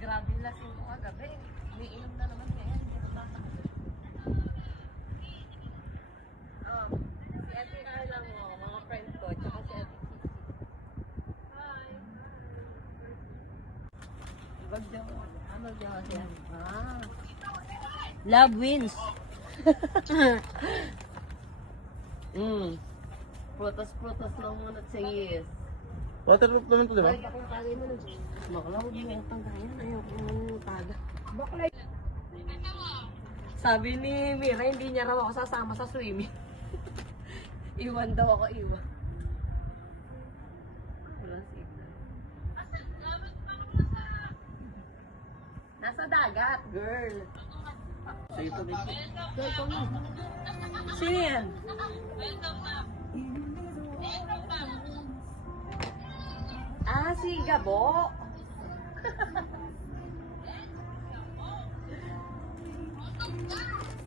Grabe lasing ko kagabi. Umiinom na naman ngayon. Si Ate Carla mo, mga friends ko, tsaka si Ate Cici. Hi! Wag daw. Ano daw siya? Love wins. Protas-protas lang muna sa yes. Waterproof naman to, di ba? Balik akong kagay mo nun. Bakla, huwag mo yung tanggayan. Ayoko nang taga. Bakla. Sabi ni Mira, hindi niya raw ako sasama sa swimming. Iwan daw ako, iwan. Wala signal. Nasa dagat, girl. Sige to, baby. Sino yan? Ah, si Gabo.